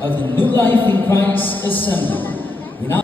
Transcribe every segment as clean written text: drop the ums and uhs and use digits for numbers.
of the New Life in Christ Assembly. We now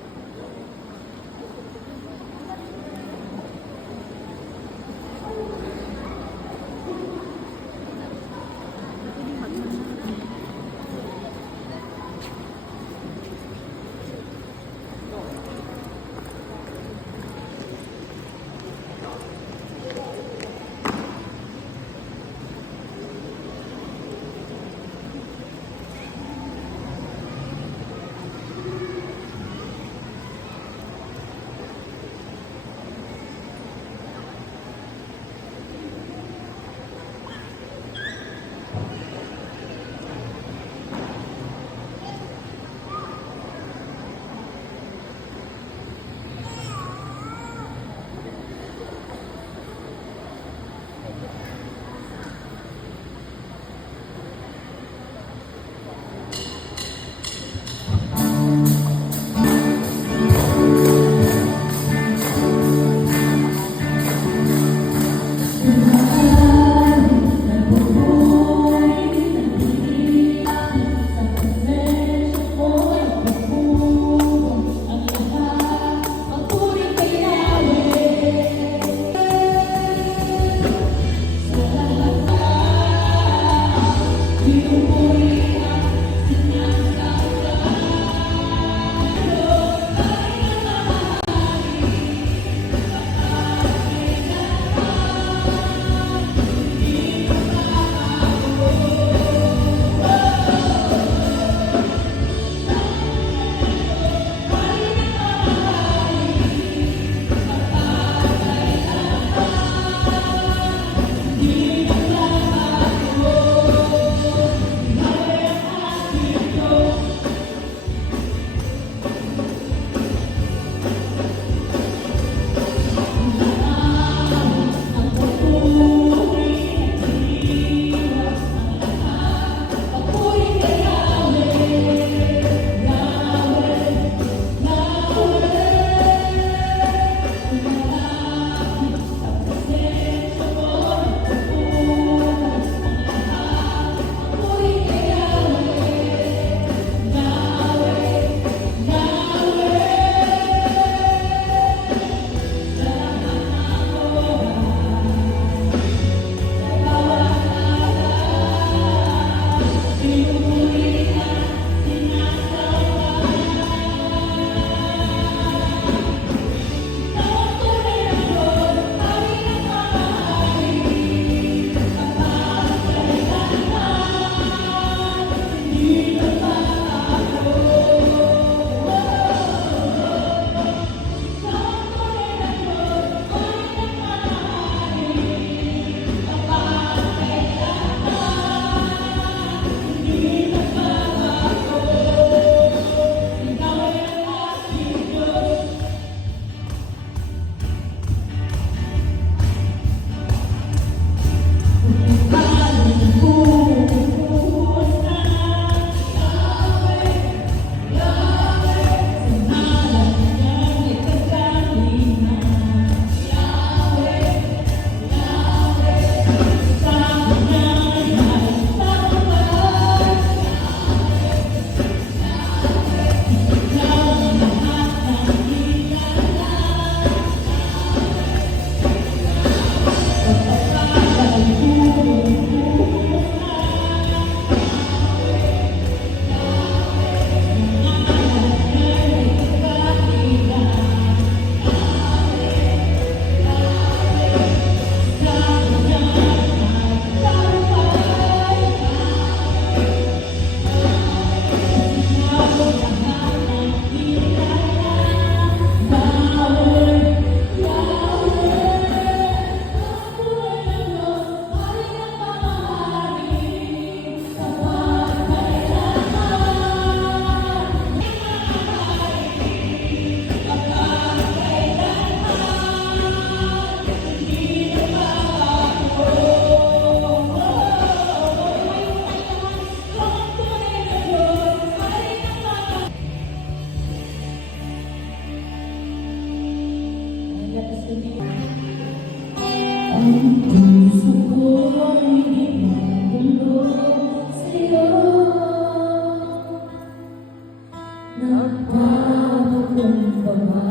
Nagpapakumbaba,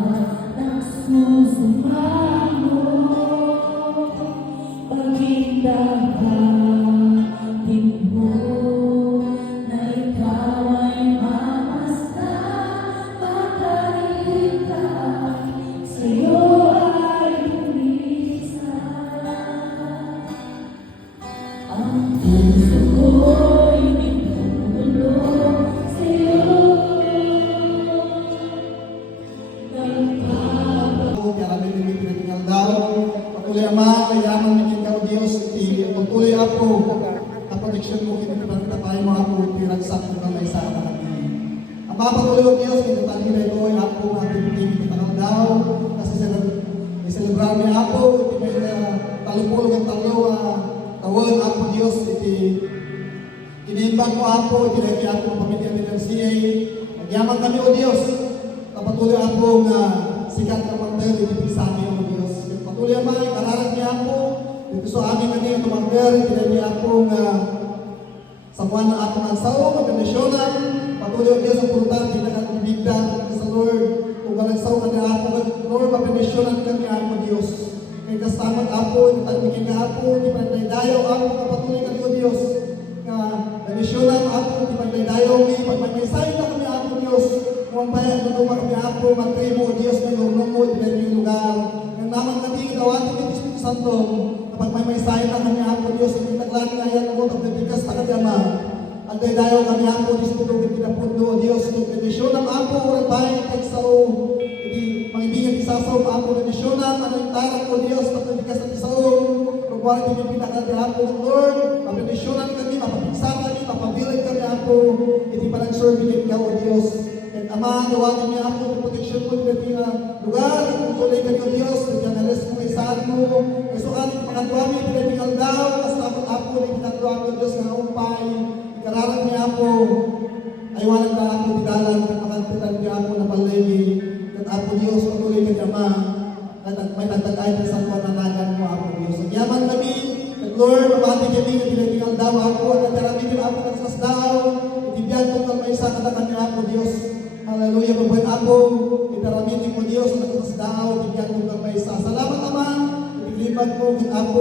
nagsusumamo, pagkitahatin mo, na ikaw ay mamasdan, makarita, sa'yo ay pumisan. Ang puso ko'y tinutulog sa'yo. Patuloy Ama, kayaman ng Ikaw Diyos, patuloy ako, na proteksyon mo, kinipagkita tayo mga po, piragsak mo kang may sa akin. Ama, patuloy o Diyos, kinitali na ito, ay ako, mga pinipin, kitanong daw, kasi celebrar niya ako, may talupol ng talo, tawag ako Diyos, iniimbag mo ako, itinaki ako, pamilya ng LCA, nagyaman kami o Diyos, patuloy ako na sikat na magdahil, ibig sa amin o Diyos. Patuloy Ama, ikararan niya ako, dito sa amin kanina tumagdahil, itinaki niya ako na sa buwan na ako ng sao, magkondisyonan, patuloy o Diyos ang pulutan, tinanang ibigda sa Lord, kung walang sao ka na ako, Lord, magkondisyonan kami ako Diyos. Kaya kastamat ako, itagbikin na ako, ipagdaydayaw ako, kapatuloy kami o Diyos, na kondisyonan ako, ipagdaydayaw kami, pagmamaysay na kami ako Diyos, kung bayan na lumang kami ako, magtrimo o Diyos, may lorong mo, ipagdaydayaw yung lugar, ng naman kami, ilawatin ng Espiritu Santo, kapag may maysahin na kami ako Diyos, ang pinaglan na yan mo, kapag bigas na kami Ama, ang daydayaw kami ako, Diyos, tutugin pinapundo o Diyos, yung kondisyonan ako, ang bayan, tegsao, Pangibigyan isasaw pa ako ng misyonan, managtaran ko Diyos, pagkabigas ng isaw, kung din yung pinakatihan ko ng Lord, mapinisyonan kami, mapapiksan kami, mapabilag kami ako, hindi pa nag-serving ka o Diyos. At Ama, gawagan niya ako ng protection ko ng lugar, kung tuloy ka o Diyos, nagkanalis mo kay saan mo, kay sukat, makatuwami, pinatingal daw, kasi tapos ako, nagkatuwami ko Diyos na umpay, ikararan niya ako, aywanan na ako, didalan, makapitan niya ako na palagi, at ako Diyos, patuloy ka Ama, at may nagtagay ng sa pananagan mo ako Diyos. At yaman kami, at Lord, mabati kami na pinatingal daw ako, at nataramitin ako ng sasdaw, itibyan ko kang may isa katakan niya ako Diyos. Hallelujah, mabuhay ako, itaramitin mo Diyos, at sasdaw, itibyan ko kang may isa. Salamat naman, itiglipan mo, at ako,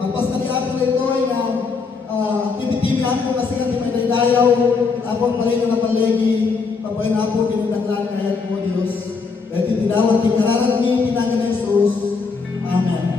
magpas na niya ako na ito, na tibi-tibi ako kasi nga may daydayaw, at ako ang palagi na palagi, pabuhay na ako, tinitaglan kaya mo Diyos. Dahil titidawat, tikararan ni Pinangan na Jesus. Amen.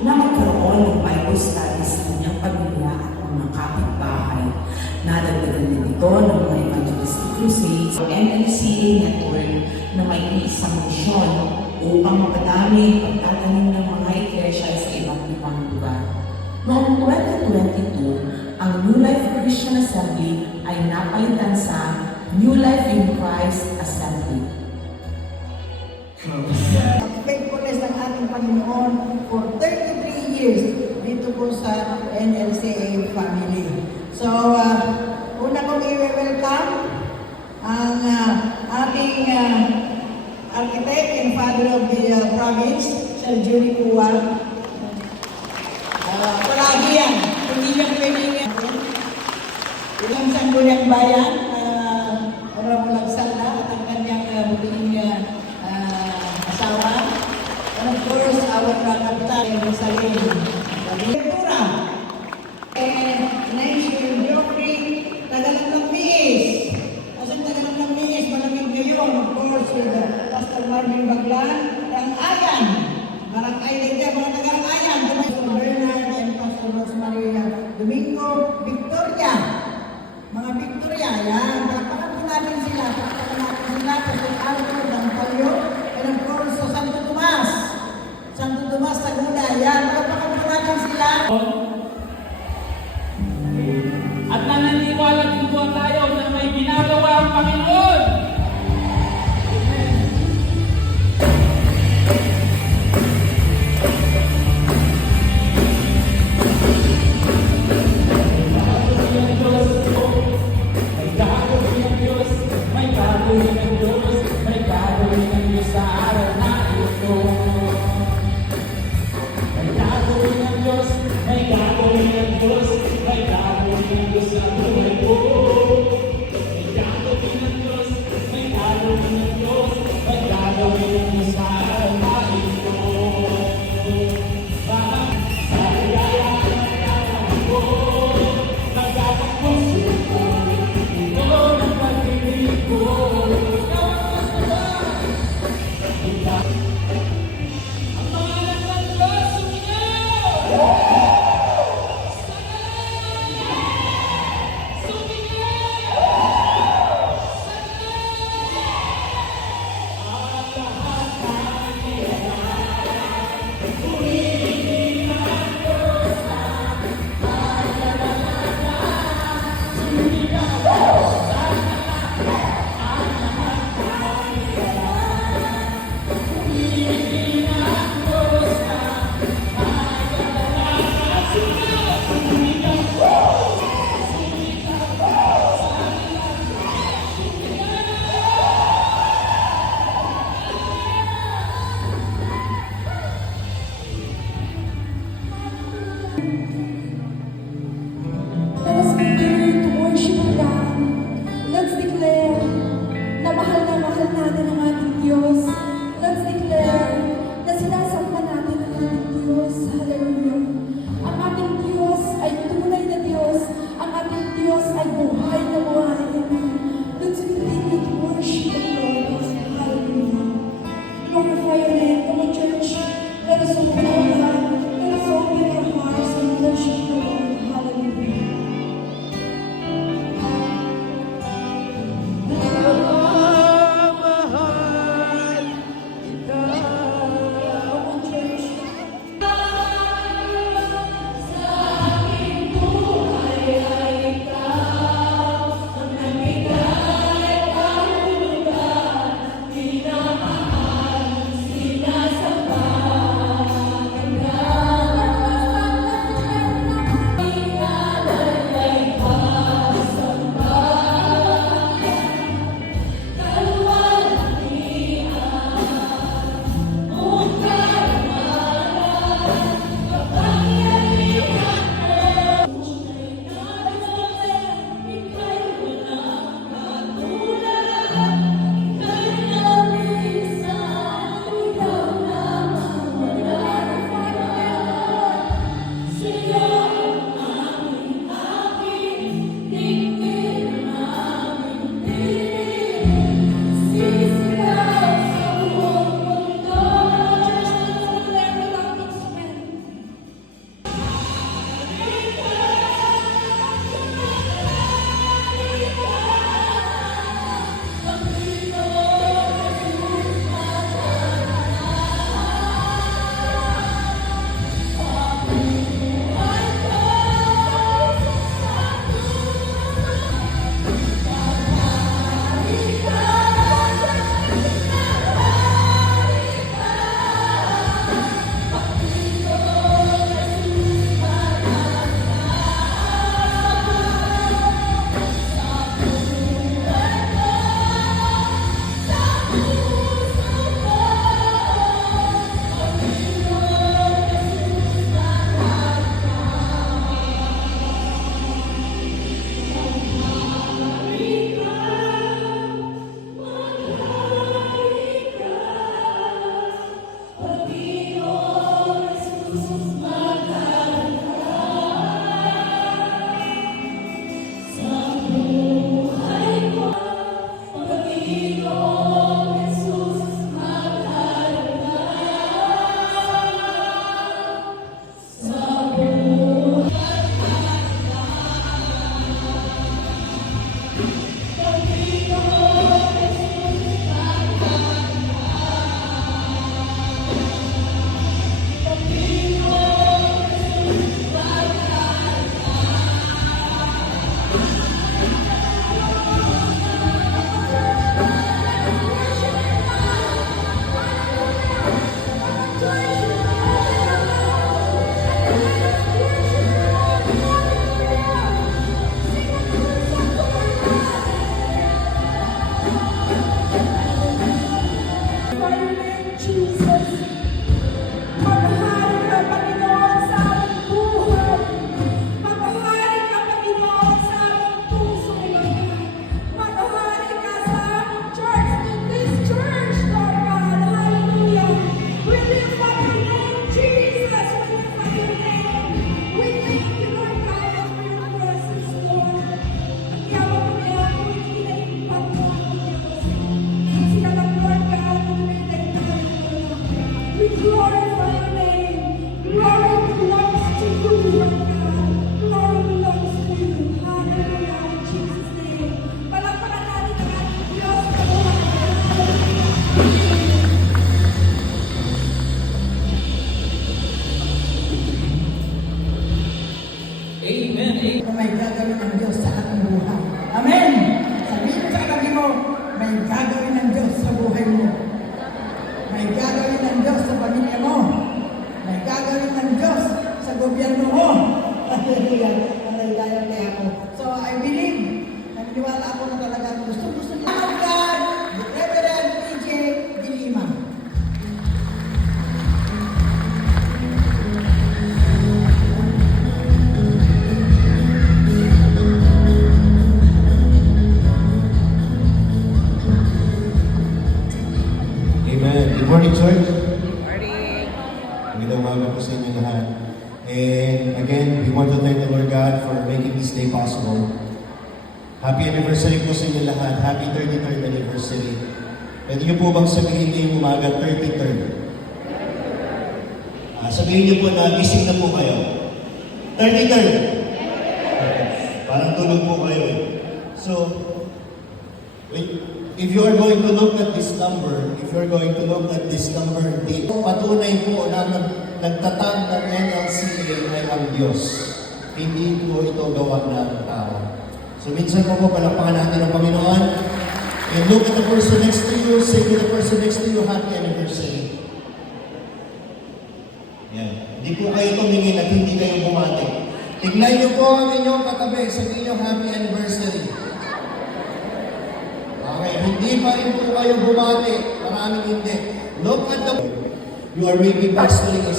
na magkaroon ng Bible study sa kanyang pamilya at mga kapitbahay. Nadagdagan din ito ng mga evangelistic crusades o NLCA network na may isang misyon upang mapadami ang pagtatanim ng mga iglesia sa iba't ibang lugar. Noong 2022, ang New Life Christian Assembly ay napalitan sa New Life in Christ Assembly. Faithfulness ng ating Panginoon for 33 years dito po sa NLCA family. So, una kong i-welcome ang ating architect and father of the province, Sir Julie Kuwang. Palagi yan. Hindi niya pwedeng ilang sangguniang bayan, Honorable Agsalda at ang kanyang buting asawa. And of course, our kapitan, Rosalyn. Direktura. And Nation Joffrey, Tagalang ng Miis. Asan Tagalang ng Miis? Maraming ngayon, of course, with Pastor Marvin Baglan. Ang Ayan. Marang Island ka, mga Taga-Ayan. Pastor Bernard and Pastor Rosemary Domingo. Victoria. Mga Victoria, yan. Pakpakan po natin sila. Pakpakan natin sila. Pastor Alfred Antonio. And of course, sa Santo Tomas. Santo Tomas, Saguna. Yan. Pakpakan po natin sila. At naniniwala din po tayo na may ginagawa ang Panginoon. Let us continue to worship our God. Let's declare na mahal natin ang ating Diyos. Let's declare na sinasamba natin ang ating Diyos. Hallelujah. Ang ating Diyos ay tunay na Diyos. Ang ating Diyos ay buhay na buhay. Let's continue to worship the Lord. Hallelujah. Glorify your name. Come on, church. Let us open our heart. Let us open our hearts and worship the Lord. Hallelujah. Let's Jesus. Maghari ka, Panginoon, sa aming buhay. Maghari ka, Panginoon, sa aming puso, Lord God. Maghari ka sa aming church, in this church, Lord God. Hallelujah. We lift up your name, Jesus. We lift up your name. We thank you, Lord God, for your presence, Lord. Ang yawa mo niya, kung hindi na impact mo ako, Diyos. Ang sila lang, Lord God, ang pinagdagdagan mo, Lord. We glorify your name. Glory belongs to you, Lord God. Glory belongs to you. Hallelujah. In Jesus' name. Palakpakan natin ang ating Diyos sa buhay. Amen. Amen. Na may gagawin ng Diyos sa ating buhay. Amen! Sabihin sa katabi mo, may gagawin ng Diyos sa buhay mo. May gagawin ng Diyos sa pamilya mo. May gagawin ng Diyos sa gobyerno mo. Hallelujah! Hallelujah kaya ako. So I believe, naniniwala ako na talagang gusto niya. God, Reverend PJ De Lima. Amen. Good morning, church. Magandang umaga po sa inyo lahat. And again, we want to thank the Lord God for making this day possible. Happy anniversary po sa inyo lahat. Happy 33rd anniversary. Pwede niyo po bang sabihin ngayong umaga 33rd? Sabihin niyo po na gising na po kayo. 33rd. Parang tulog po kayo eh. So, if you are going to look at this number, patunay po na nagtatag ng NLCA ay ang Diyos. Hindi po ito gawa ng tao. So minsan po palakpakan natin ang Panginoon. And look at the person next to you, say to the person next to you, happy anniversary. Yan. Hindi po kayo tumingin at hindi kayo bumati. Tignan niyo po ang inyong katabi, sabihin niyo happy anniversary. Okay, hindi pa rin po kayo bumati. Maraming hindi. Look at the... You are maybe pastoring a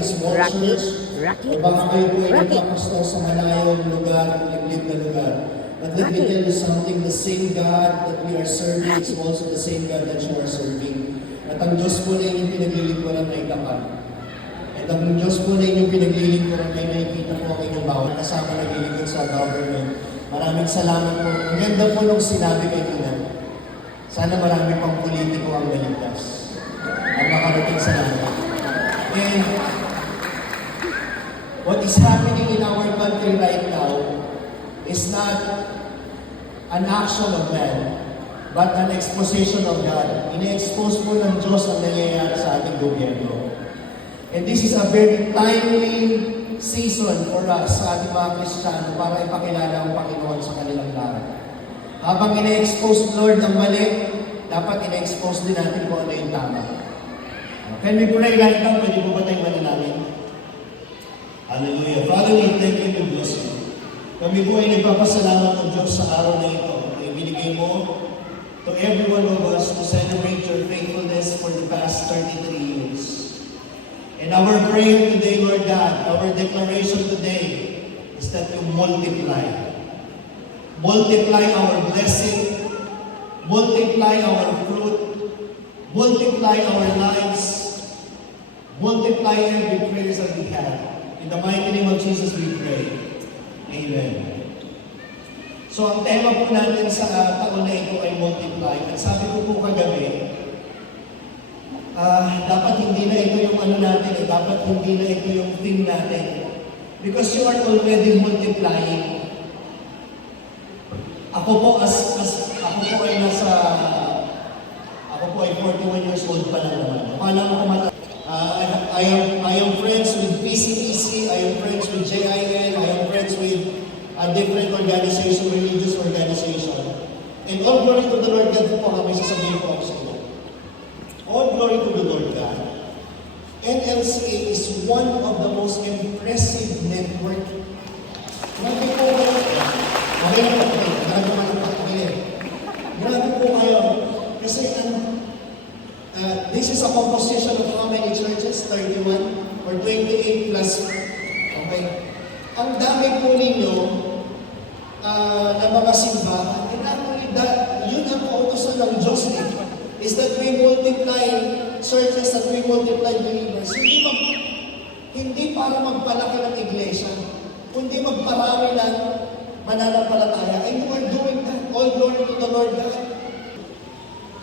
small church. O baka kayo po ay nagpapastor sa malayong lugar, liblib na lugar. But let me tell you something, the same God that we are serving is also the same God that you are serving. At ang Diyos po na inyong pinaglilingkuran ay kapag. At ang Diyos po na inyong pinaglilingkuran ay nakikita po ang inyong bawat kasama naglilingkod sa government. Maraming salamat po. Ang ganda po nung sinabi kay Tina. Sana marami pang politiko ang naligtas. Ang makarating sa lahat. And what is happening in our country right now is not an action of man, but an exposition of God. Ine-expose po ng Diyos ang nangyayari sa ating gobyerno. And this is a very timely season for us sa ating mga Kristiyano para ipakilala ang Panginoon sa kanilang lahat. Habang ine-expose Lord ang mali, dapat ine-expose din natin kung ano yung tama. Can we pray right now? Pwede po ba tayong manalangin? Hallelujah. Father, we thank you and bless you. Kami po ay nagpapasalamat ng Diyos sa araw na ito na ibinigay mo to every one of us to celebrate your faithfulness for the past 33 years. And our prayer today, Lord God, our declaration today is that you multiply. Multiply our blessing, multiply our fruit, multiply our lives, multiply every prayers that we have. In the mighty name of Jesus we pray. Amen. So ang tema po natin sa taon na ito ay multiply. At sabi ko po kagabi, dapat hindi na ito yung ano natin, dapat hindi na ito yung thing natin. Because you are already multiplying. Ako po ay 41 years old pa lang naman. Akala mo kumata. I am friends with PCPC, I am friends with JIN, I am friends with a different organization, religious organization. And all glory to the Lord God po kami sasabihin po ako sa inyo. All glory to the Lord God. NLCA is one of the most impressive network. Grabe po kayo. Okay na po. Grabe po kayo. Kasi ang this is a composition of how many churches? 31 or 28 plus. Okay. Ang dami po ninyo na mga simbahan. And actually, yun ang kautosan ng Diyos is that we multiply churches, that we multiply believers. Hindi para magpalaki ng iglesia, kundi magparami ng mananampalataya. And you are doing that. All glory to the Lord God.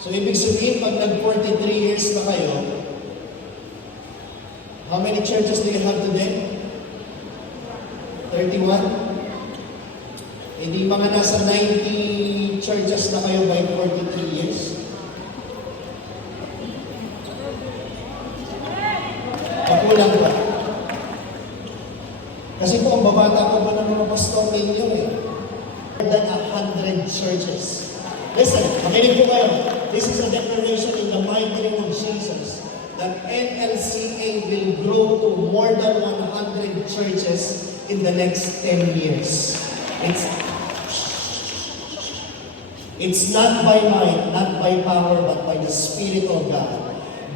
So, ibig sabihin, pag nag-43 years na kayo, how many churches do you have today? 31? Hindi mga nasa 90 churches na kayo by 43 years? Kakulang ba? Kasi po, ang babata ko ba ng mga pastor ninyo eh? More than 100 churches. Listen, makinig po kayo. This is a declaration in the mighty name of Jesus that NLCA will grow to more than 100 churches in the next 10 years. It's not by might, not by power, but by the Spirit of God.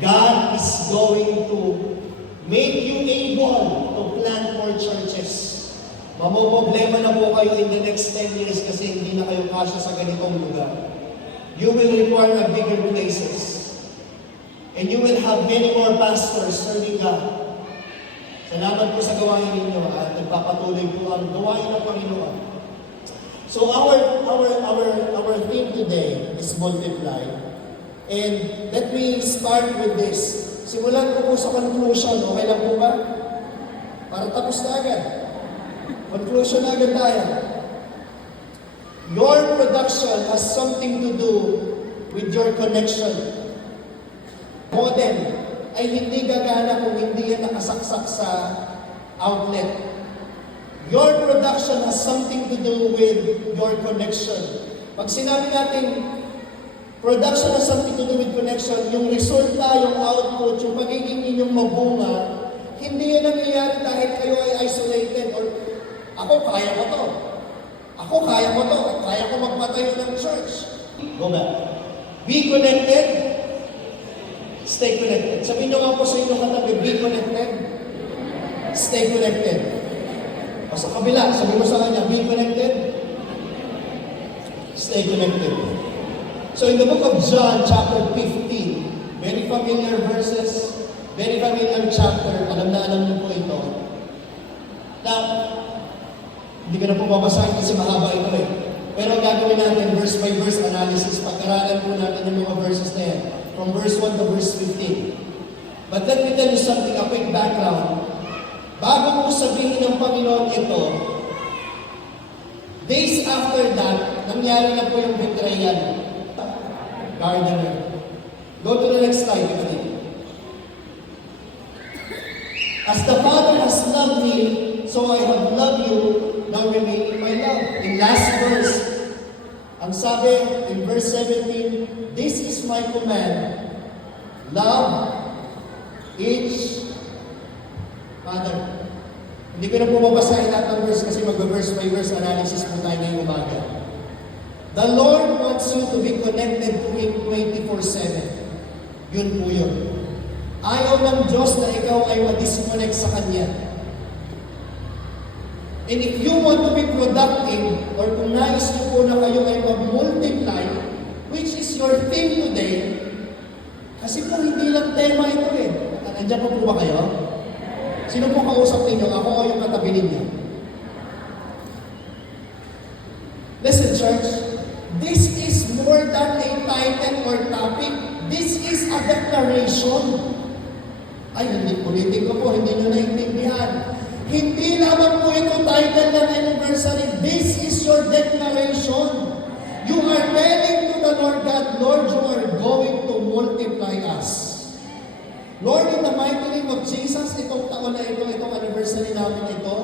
God is going to make you able to plant more churches. Mamomblema na po kayo in the next 10 years kasi hindi na kayo kasya sa ganitong lugar. You will require a bigger places. And you will have many more pastors serving God. Salamat po sa gawain ninyo at nagpapatuloy po ang gawain ng Panginoon. So our theme today is multiply. And let me start with this. Simulan ko po sa conclusion. Okay lang po ba? Para tapos na agad. Conclusion na agad tayo. Your production has something to do with your connection. Modem ay hindi gagana kung hindi yan nakasaksak sa outlet. Your production has something to do with your connection. Pag sinabi natin, production has something to do with connection, yung resulta, yung output, yung pagiging inyong mabunga, hindi yan nangyayari dahil kayo ay isolated or ako kaya ko to. Ako kaya ko to. Kaya ko magpatayo ng church. Go back. Be connected. Stay connected. Sabihin nyo nga po sa inyong katabi, be connected. Stay connected. O sa kabila, sabihin mo sa kanya, be connected. Stay connected. So in the book of John, chapter 15, very familiar verses, very familiar chapter, alam na alam niyo po ito. Now, hindi ko na po babasahin kasi mahaba ito eh. Pero gagawin natin verse by verse analysis. Pag-aralan po natin yung mga verses na yan. From verse 1 to verse 15. But let me tell you something, a quick background. Bago po sabihin ng Panginoon ito, days after that, nangyari na po yung betrayal. Gardener. Go to the next slide, please. As the Father has loved me, so I have loved you, now remain in my love. In last verse, ang sabi in verse 17, this is my command, love each other. Hindi ko na po mabasahin lahat ng verse kasi mag-verse by verse analysis po tayo ngayong umaga. The Lord wants you to be connected to Him 24/7. Yun po yun. Ayaw ng Diyos na ikaw ay ma-disconnect sa Kanya. And if you want to be productive, or kung nais niyo po na kayo ay mag-multiply, which is your theme today, kasi po hindi lang tema ito eh. Nandiyan po ba kayo? Sino po kausap ninyo? Ako o yung katabi ninyo? Listen, church. This is more than a title or topic. This is a declaration. Ay, hindi politiko po, hindi nyo naintindihan. Hindi lamang po ito title ng anniversary. This is your declaration. You are telling to the Lord God, Lord, you are going to multiply us. Lord, in the mighty name of Jesus, itong taon na ito, itong anniversary namin ito,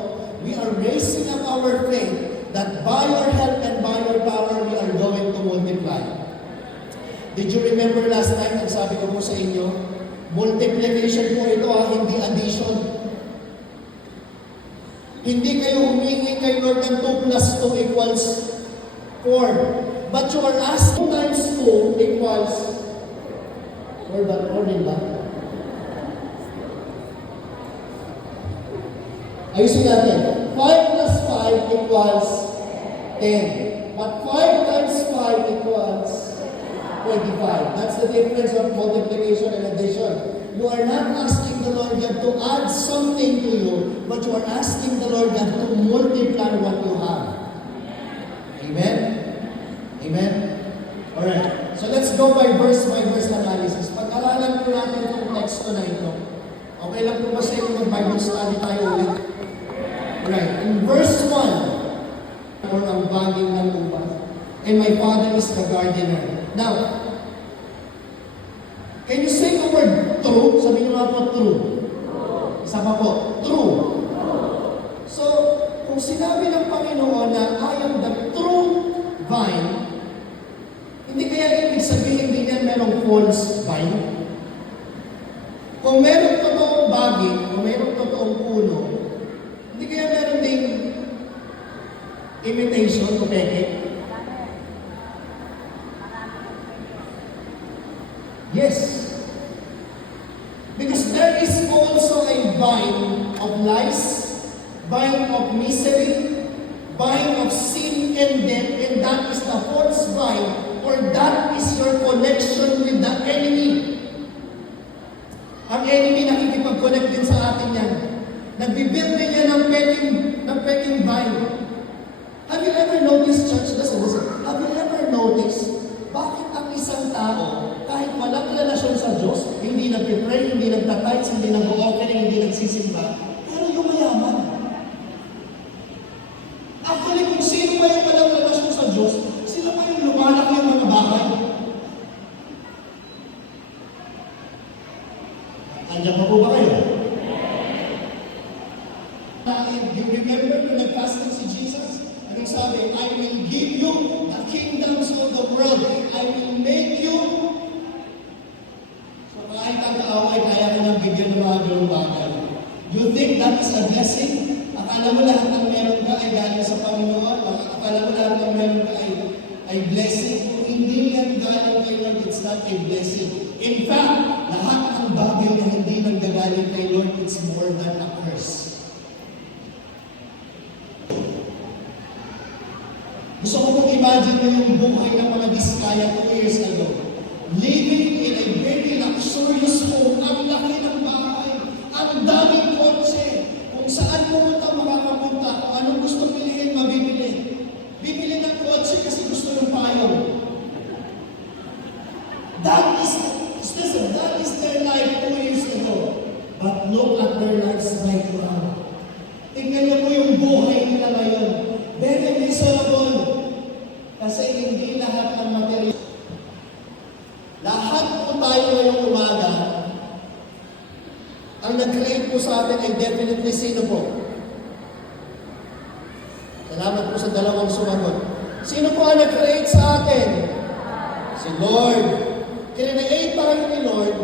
we are raising up our faith that by your help and by your power, we are going to multiply. Did you remember last night, ang sabi ko po sa inyo, multiplication po ito, hindi addition. Hindi kayo humingi kay Lord ng 2 plus 2 equals 4. But you are asking times 2 equals 4 that order ba? Ayusin natin. 5 plus 5 equals 10. But 5 times 5 equals 25. That's the difference of multiplication and addition. You are not asking the Lord God to add something to you, but you are asking the Lord God to multiply what you have. Amen? Amen? Alright. So let's go by verse analysis. Pag-aralan po natin itong teksto na ito. Okay lang po ba sa inyo mag-Bible study tayo ulit? Alright. In verse 1, or ang baging ng lupa, and my father is the gardener. Now, can you say the word true? Sabi niyo nga po, true. Isa pa po, true. So, kung sinabi ng Panginoon na I am the true vine, hindi kaya ibig sabihin din yan merong false vine? Kung merong totoong baging, kung merong totoong puno, hindi kaya meron ding imitation o peke? Yes. Because there is also a vine of lies, vine of misery, vine of sin and death, and that is the false vine, or that is your connection with the enemy. Ang enemy nakikipag-connect din sa atin yan. Nagbibuild din yan ng peking vine. Have you ever noticed, church, listen, have you ever noticed, bakit ang isang tao, kahit walang relasyon sa Diyos, hindi nag-pray, hindi nagtatights, hindi nag-offering, hindi nagsisimba, pero yung mayaman. Actually, kung sino pa yung walang relasyon sa Diyos, sila pa yung lumalaki yung mga bahay. Andiyan pa po ba kayo? You remember when nag-fasting si Jesus? Anong sabi? I will give you the kingdoms of the world. I will make you. So kahit ang kaaway, kaya ko nang bigyan ng mga ganung bagay. You think that is a blessing? Akala mo lahat ng meron ka ay galing sa Panginoon? Akala mo lahat ng meron ka ay blessing? Kung hindi yan galing kay Lord, it's not a blessing. In fact, lahat ng bagay na hindi nanggagaling kay Lord, it's more than a curse. Gusto ko mong imagine mo yung buhay ng mga Biskaya 2 years ago. Living in a very luxurious home, ang laki ng bahay, ang daming kotse, kung saan pumunta makakapunta, kung anong gusto piliin, mabibili. Bibili ng kotse kasi gusto ng payong. That is their life 2 years ago. But look at their lives right now. Tingnan niyo po yung buhay nila ngayon. Very miserable. Kasi hindi lahat ng material. Lahat po tayo ngayong umaga, ang nag-create po sa atin ay definitely sino po? Salamat po sa dalawang sumagot. Sino po ang nag-create sa atin? Si Lord. Create tayo ni Lord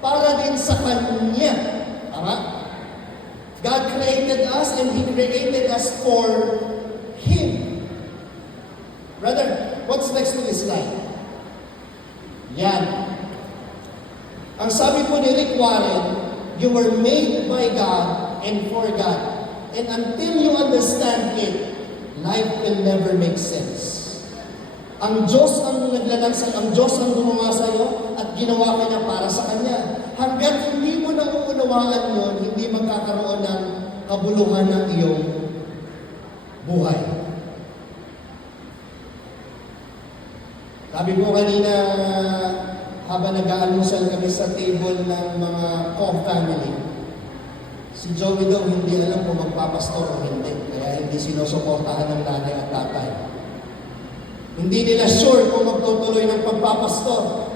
para din sa Kanya. Tama? God created us and He created us for Him. Brother, what's next to this slide? Yan. Ang sabi po ni Rick Warren, you were made by God and for God. And until you understand it, life will never make sense. Ang Diyos ang naglalansang, ang Diyos ang gumawa sa iyo at ginawa ka niya para sa Kanya. Hanggat hindi mo nauunawaan yun, hindi magkakaroon ng kabuluhan ng iyong buhay. Sabi ko kanina, habang nag-aalusal kami sa table ng mga co-family, si Joey daw hindi alam kung magpapastor o hindi, kaya hindi sinusuportahan ng nanay at tatay. Hindi nila sure kung magtutuloy ng pagpapastor.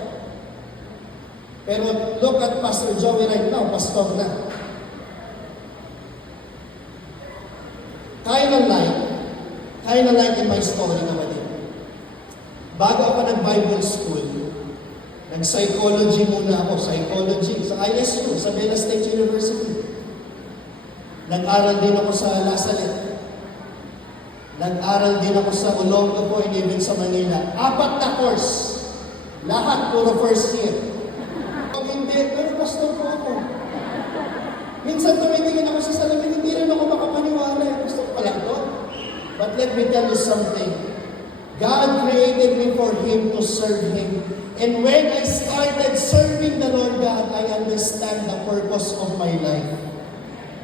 Pero look at Pastor Joey right now, pastor na. Kind of like in my story naman din. Bago ako nag-Bible school, nag-psychology muna ako, psychology, sa ISU, sa Bella State University. Nag-aral din ako sa La Salle. Nag-aral din ako sa Olongapo po, even sa Manila. 4 na course. Lahat puro first year. pero pastor po ako. Minsan tumitingin ako sa salamin, hindi rin ako makapaniwala. Gusto ko pala ito. But let me tell you something. God created me for Him to serve Him. And when I started serving the Lord God, I understand the purpose of my life.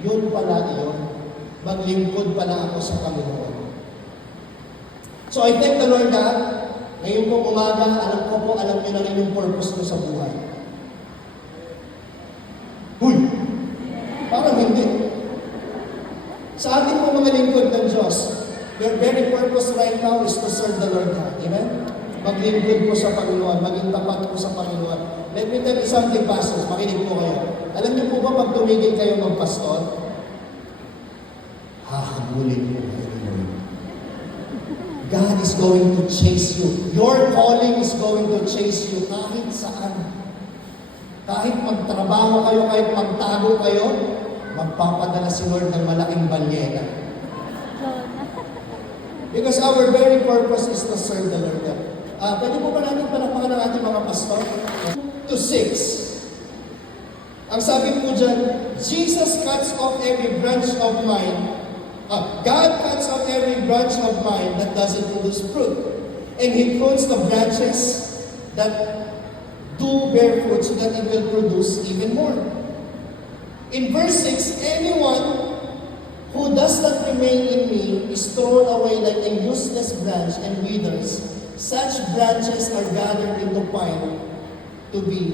Yun pala yun. Maglingkod pala ako sa Panginoon. So I thank the Lord God. Ngayon pong umaga, alam niyo na rin yung purpose ko sa buhay. Huy! Parang hindi. Sa ating po mga lingkod ng Diyos, your very purpose right now is to serve the Lord God. Amen? Maglingkod po sa Panginoon, maging tapat po sa Panginoon. Let me tell you something, pastors, makinig po kayo. Alam niyo po ba pag tumigil kayo mag-pastor, hahabulin po kayo ni Lord. God is going to chase you. Your calling is going to chase you kahit saan. Kahit magtrabaho kayo, kahit magtago kayo, magpapadala si Lord ng malaking balyena. Because our very purpose is to serve the Lord. Pwede po ba natin palapakan ng ating mga pastor? To 6. Ang sabi po dyan, Jesus cuts off every branch of mine. God cuts off every branch of mine that doesn't produce fruit. And He prunes the branches that do bear fruit so that it will produce even more. In verse 6, anyone who does not remain in me is thrown away like a useless branch and withers. Such branches are gathered into pile to be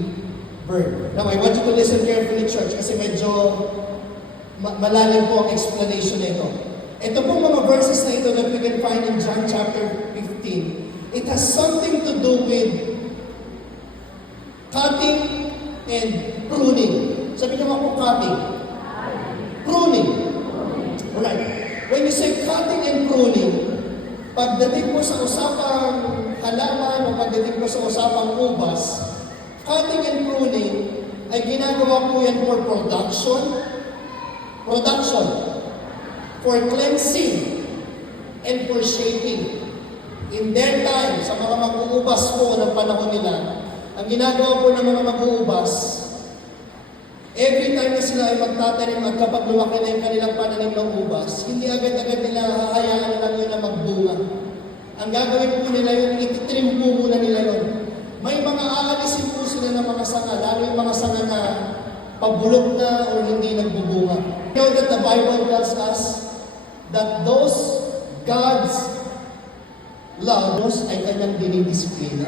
burned. Now, I want you to listen carefully, church, kasi medyo malalim po ang explanation nito. Ito pong mga verses na ito that we can find in John chapter 15. It has something to do with cutting and pruning. Sabi niyo nga po, cutting. Pruning. Alright. When you say cutting and pruning, pagdating mo sa usapang halaman o pagdating mo sa usapang ubas, cutting and pruning ay ginagawa po yan for production, for cleansing, and for shaping. In their time, sa mga mag-uubas po ng panahon nila, ang ginagawa po ng mga mag-uubas, every time na sila ay magtatanim at kapag lumaki na yung kanilang pananim ng ubas, hindi agad-agad nila hahayaan lang yun na magbunga. Ang gagawin po nila yun, ititrim po muna nila yun. May mga aalisin po sila ng mga sanga, lalo yung mga sanga na pabulok na o hindi nagbubunga. You know that the Bible tells us that those God's love ay kanyang dinidisiplina.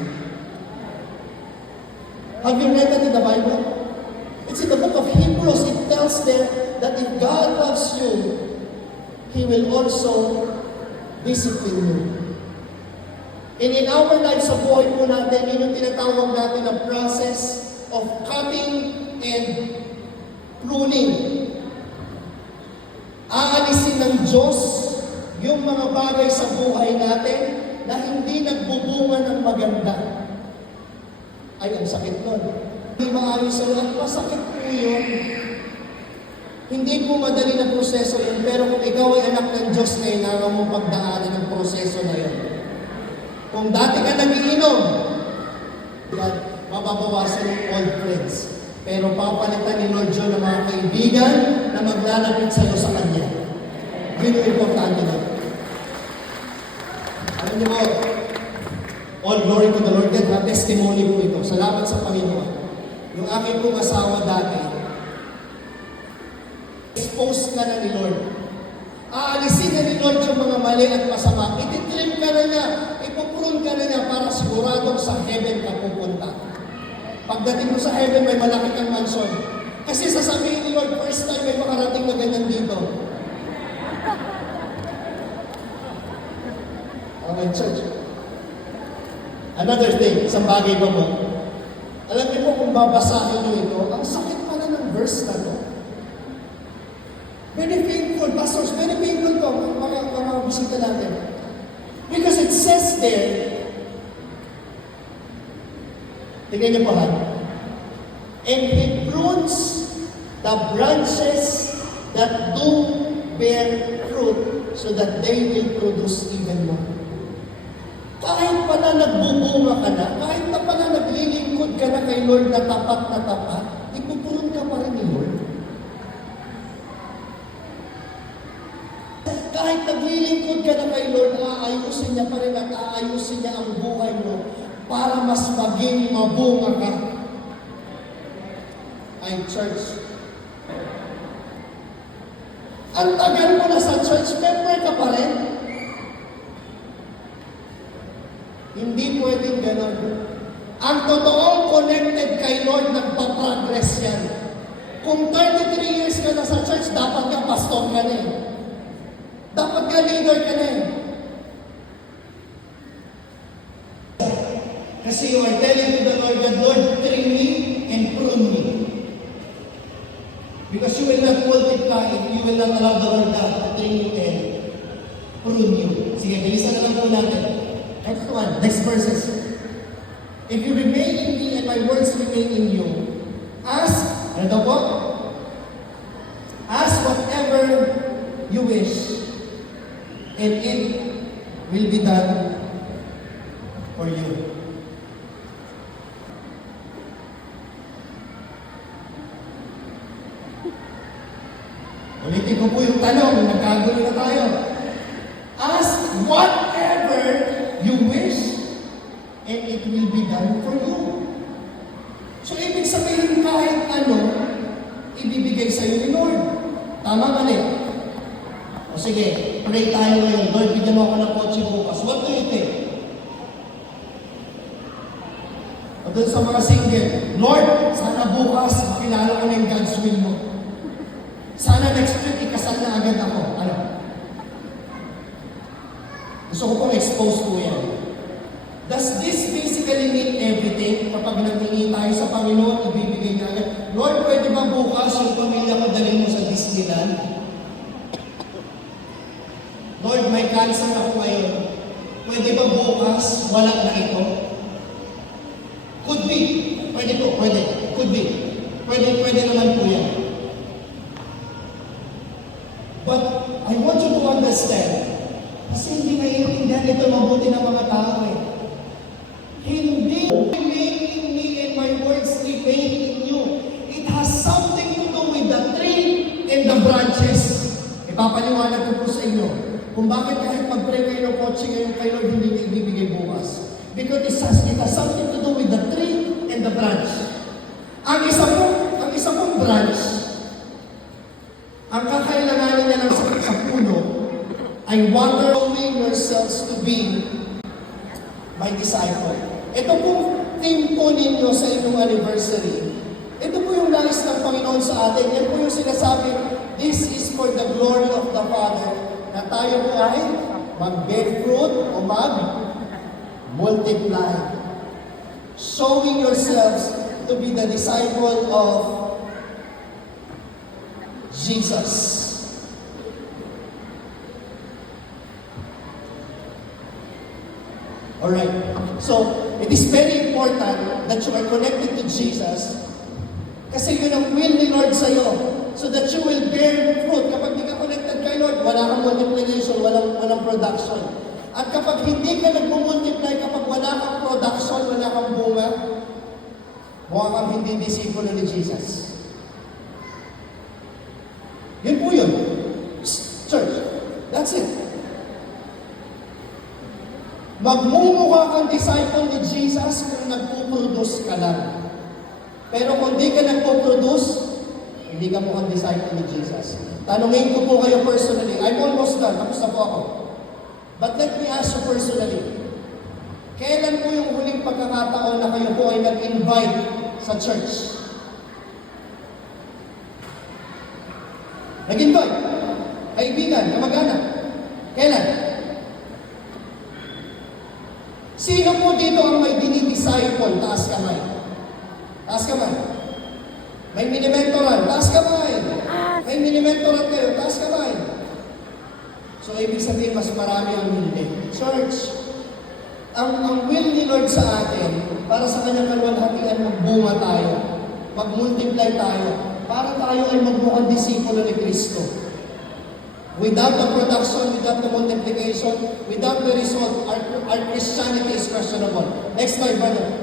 Have you read that in the Bible? It's in the book of Hebrews. It tells them that if God loves you, He will also discipline you. And in our lives sa buhay po natin, yun yung tinatawag natin na process of cutting and pruning. Aalisin ng Diyos yung mga bagay sa buhay natin na hindi nagbubunga ng maganda. Ay, ang sakit nun. Hindi maayos ang masakit po yun. Hindi po madali na proseso yun, pero kung ikaw ay anak ng Diyos, kailangan mo pagdaanan ng proseso na yun. Kung dati ka nagiinom, God, mababawasan yung old friends. Pero papalitan ni Lord John ng mga kaibigan na maglalapit sa'yo sa Kanya. Yun yung importante na. Alam niyo mo, all glory to the Lord God, testimony po ito. Salamat sa Panginoon. Yung aking pong asawa dati, exposed ka na ni Lord. Aalisin na ni Lord yung mga mali at masama. Ititrim ka na niya, ipuprune ka na niya para siguradong sa heaven ka pupunta. Pagdating mo sa heaven, may malaki kang mansion. Kasi sasabihin ni Lord, first time may makarating na ganyan dito. Okay, church. Another thing, isang bagay pa mo. Alam niyo po kung babasahin niyo ito, ang sakit pala ng verse na to. Very painful, pastors, very painful to, mga bisita natin. Because it says there, tingnan niyo po ha, and He prunes the branches that do bear fruit so that they will produce even more. Kahit pala nagbubunga ka na, kahit na pala naglilingkod ka na kay Lord na tapat, naglilingkod ka na kay Lord, aayusin niya pa rin at aayusin niya ang buhay mo para mas maging mabunga ka. Ay, church. Ang tagal mo na sa church, member ka pa rin. Hindi pwedeng ganon. Ang totoong connected kay Lord, nagpa-progress yan. Kung 33 years ka na sa church, dapat ka pastor ka na eh. Dapat ka leader ka na eh. Kasi you are telling to the Lord that, Lord, trim me and prune me. Because you will not multiply if you will not allow the Lord God to trim you and prune you. Sige, bilisan na lang po natin. Next one, next verses. If you remain in me and my words remain in you, ask, ano daw po? Ask whatever you wish, and it will be done for you. Ulitin ko po yung tanong, nagkagulo na tayo. Ask whatever you wish, and it will be done for you. So, ibig sabihin kahit ano, ibibigay sa iyo ni Lord. Tama mali? O sige, pray tayo ngayon. Lord, bigyan mo ako ng kotse bukas. What do you think? O doon sa mga single, Lord, sana bukas makilala ko na yung God's will mo. Sana next week ikasal na agad ako. Ano? Gusto ko pong expose ko yan. Does this basically mean everything? Kapag nagtingi tayo sa Panginoon, ibibigay niya agad, Lord, pwede ba bukas yung pamilya ko dalhin mo sa Disneyland? Lord, may cancer ako ngayon. Pwede ba bukas wala na ito? Could be. Pwede po, pwede. Could be. Pwede naman po yan. But I want you to understand, kasi hindi naiintindihan ito mabuti ng mga tao eh. Hindi remain in me and my words remain in you. It has something to do with the tree and the branches. Ipapaliwanag ko po sa inyo kung bakit kahit mag-pray kayo ng kotse ngayon kayo hindi niya ibibigay bukas. Because it has something to do with the tree and the branch. Ang isa pong branch, ang kakailanganin niya lang sa puno ay watering yourselves to be my disciple. Ito pong theme po ninyo sa inyong anniversary. Ito po yung nais ng Panginoon sa atin. Yan po yung sinasabi, this is for the glory of the Father, na tayo po ay mag-bear fruit o mag-multiply. Showing yourselves to be the disciple of Jesus. Alright, so it is very important that you are connected to Jesus kasi yun ang will ni Lord sa'yo so that you will bear fruit. Kapag di ka connected kay Lord, wala kang multiplication, walang production. At kapag hindi ka nagmumultiply, kapag wala kang production, wala kang bunga, mukha kang hindi disipulo ni Jesus. Yun po yun. Church, that's it. Magmumukha kang disciple ni Jesus kung nagpuproduce ka lang. Pero kung di ka nagpuproduce, hindi ka mukhang disciple ni Jesus. Tanungin ko po kayo personally. I'm almost done. Tapos na po ako. But let me ask you personally. Kailan po yung huling pagkakataon na kayo po ay nag-invite sa church? Nag-invite? Kaibigan, kamag-anak? Kailan? Sino po dito ang may dinidisciple? Taas kamay. Taas kamay. May mini-mentoran. Taas kamay. May mini-mentoran kayo. Taas kamay. So, ibig sabihin, mas marami ang hindi. Church, ang will ni Lord sa atin, para sa kanyang kalwalhatian, magbunga tayo. Mag-multiply tayo. Para tayo ay magmukhang disipulo ni Kristo. Without the production, without the multiplication, without the result, our Christianity is questionable. Next slide, brother.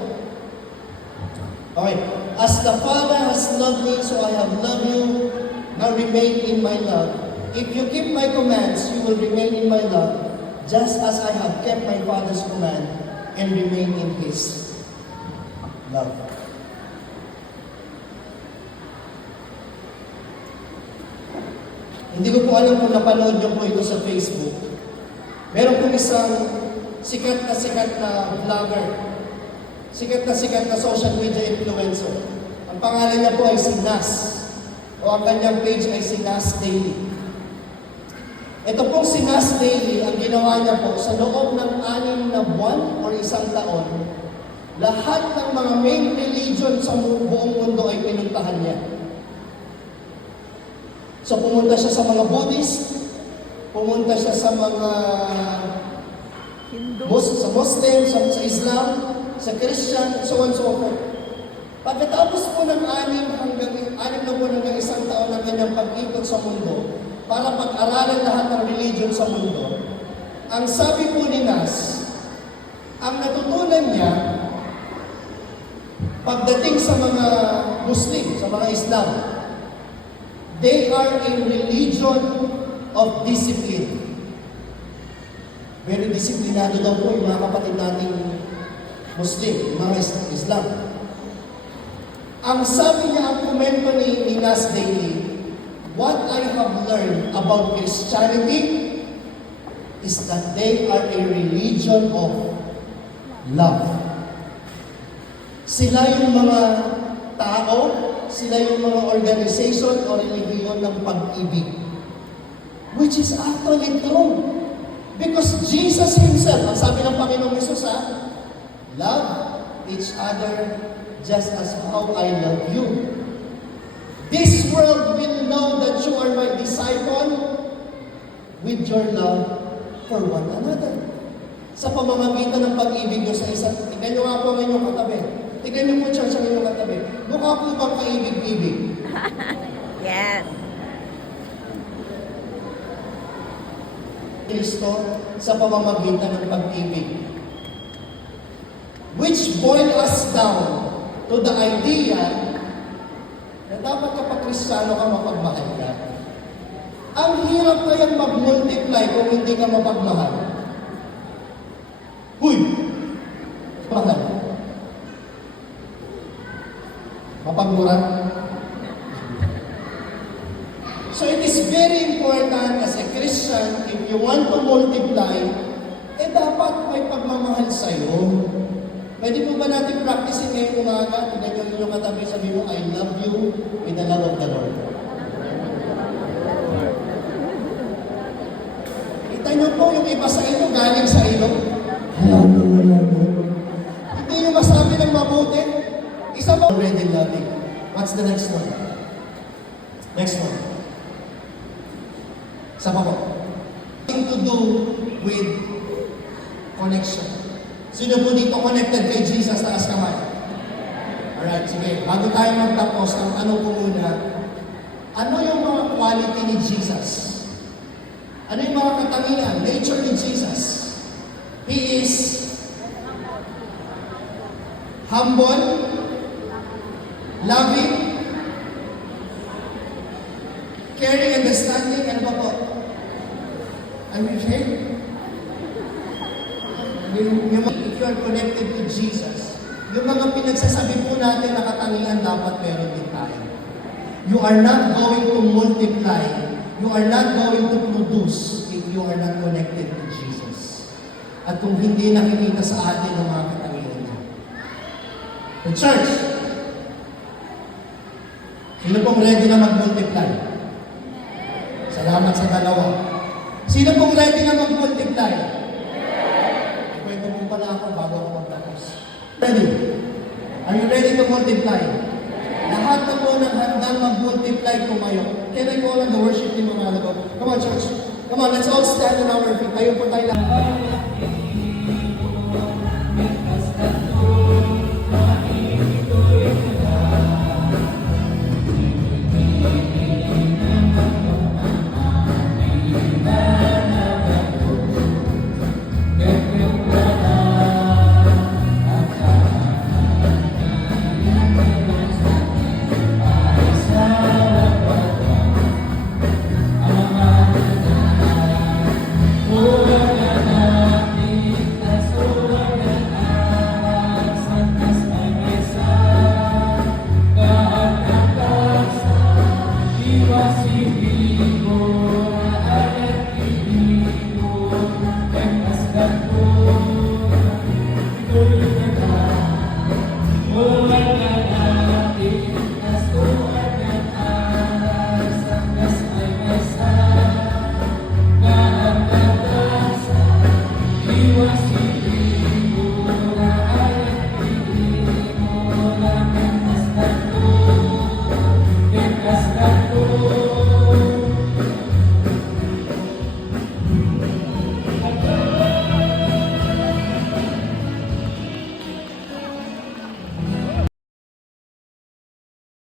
Okay. As the Father has loved me, so I have loved you. Now remain in my love. If you keep my commands, you will remain in my love, just as I have kept my Father's command and remain in His love. Hindi ko po alam kung napanood niyo po ito sa Facebook. Meron pong isang sikat na vlogger, sikat na social media influencer. Ang pangalan niya po ay si Nas, o ang kanyang page ay si Nas Daily. Ito pong si Nas Daily, ang ginawa niya po, sa loob ng 6 na buwan o 1 taon, lahat ng mga main religion sa buong mundo ay pinuntahan niya. So pumunta siya sa mga Buddhist, pumunta siya sa mga sa Muslim, sa Islam, sa Christian, so on so forth. Pagkatapos po ng 6 na buwan hanggang 1 taon ng kanyang pag-ikot sa mundo, para pag-aralan lahat ng religion sa mundo, ang sabi po ni Nas, ang natutunan niya, pagdating sa mga Muslim, sa mga Islam, they are a religion of discipline. Very disiplinado daw po yung mga kapatid nating Muslim, yung mga Islam. Ang sabi niya, ang komento ni Nas Daily, what I have learned about Christianity is that they are a religion of love. Sila yung mga tao, sila yung mga organization o relihiyon ng pag-ibig. Which is actually true. Because Jesus Himself, ang sabi ng Panginoong Hesus, love each other just as how I love you. This world will know that you are my disciple with your love for one another. Sa pamamagitan ng pag-ibig nyo sa isa't, tignan nyo nga po ang inyong katabi. Tignan nyo po, church, ang inyong katabi. Mukha po bang kaibig-ibig? Yes. Kristo sa pamamagitan ng pag-ibig. Which boil us down to the idea na dapat kapag Kristiyano ka, mapagmahal ka. Ang hirap kayang mag-multiply kung hindi ka mapagmahal. Huy! Mahal. Mapagmura. So it is very important as a Christian, if you want to multiply, dapat may pagmamahal sa'yo. Pwede po ba natin practicein ngayong umaga? Tignan nyo yung katabi, sabi mo, I love you with the love of the Lord. Kita nyo po yung iba sa inyo, galing sa inyo. Hindi nyo masabi ng mabuti. Isa ba? Already loving. What's the next one? Next one. Isa pa po. Something to do with connection. Sino po dito connected kay Jesus? Taas kamay. Alright, sige. Bago tayo magtapos, ang ano po muna, ano yung mga quality ni Jesus? Ano yung mga katangian, nature ni Jesus? He is humble, loving, caring, understanding, ano ba po? Ano yung share? If you are connected to Jesus, yung mga pinagsasabi po natin na katangian dapat meron din tayo. You are not going to multiply, you are not going to produce if you are not connected to Jesus. At kung hindi nakikita sa atin ang mga katangian niya. The church, sino pong ready na mag-multiply? Salamat sa dalawa. Sino pong ready na mag-multiply? Pala ako bago ako magtapos. Ready? Are you ready to multiply? Lahat na po ng handang mag-multiply tumayo. Can I call on the worship team mga alabaw? Come on, church. Come on, let's all stand on our feet. Tayo po tayo lang.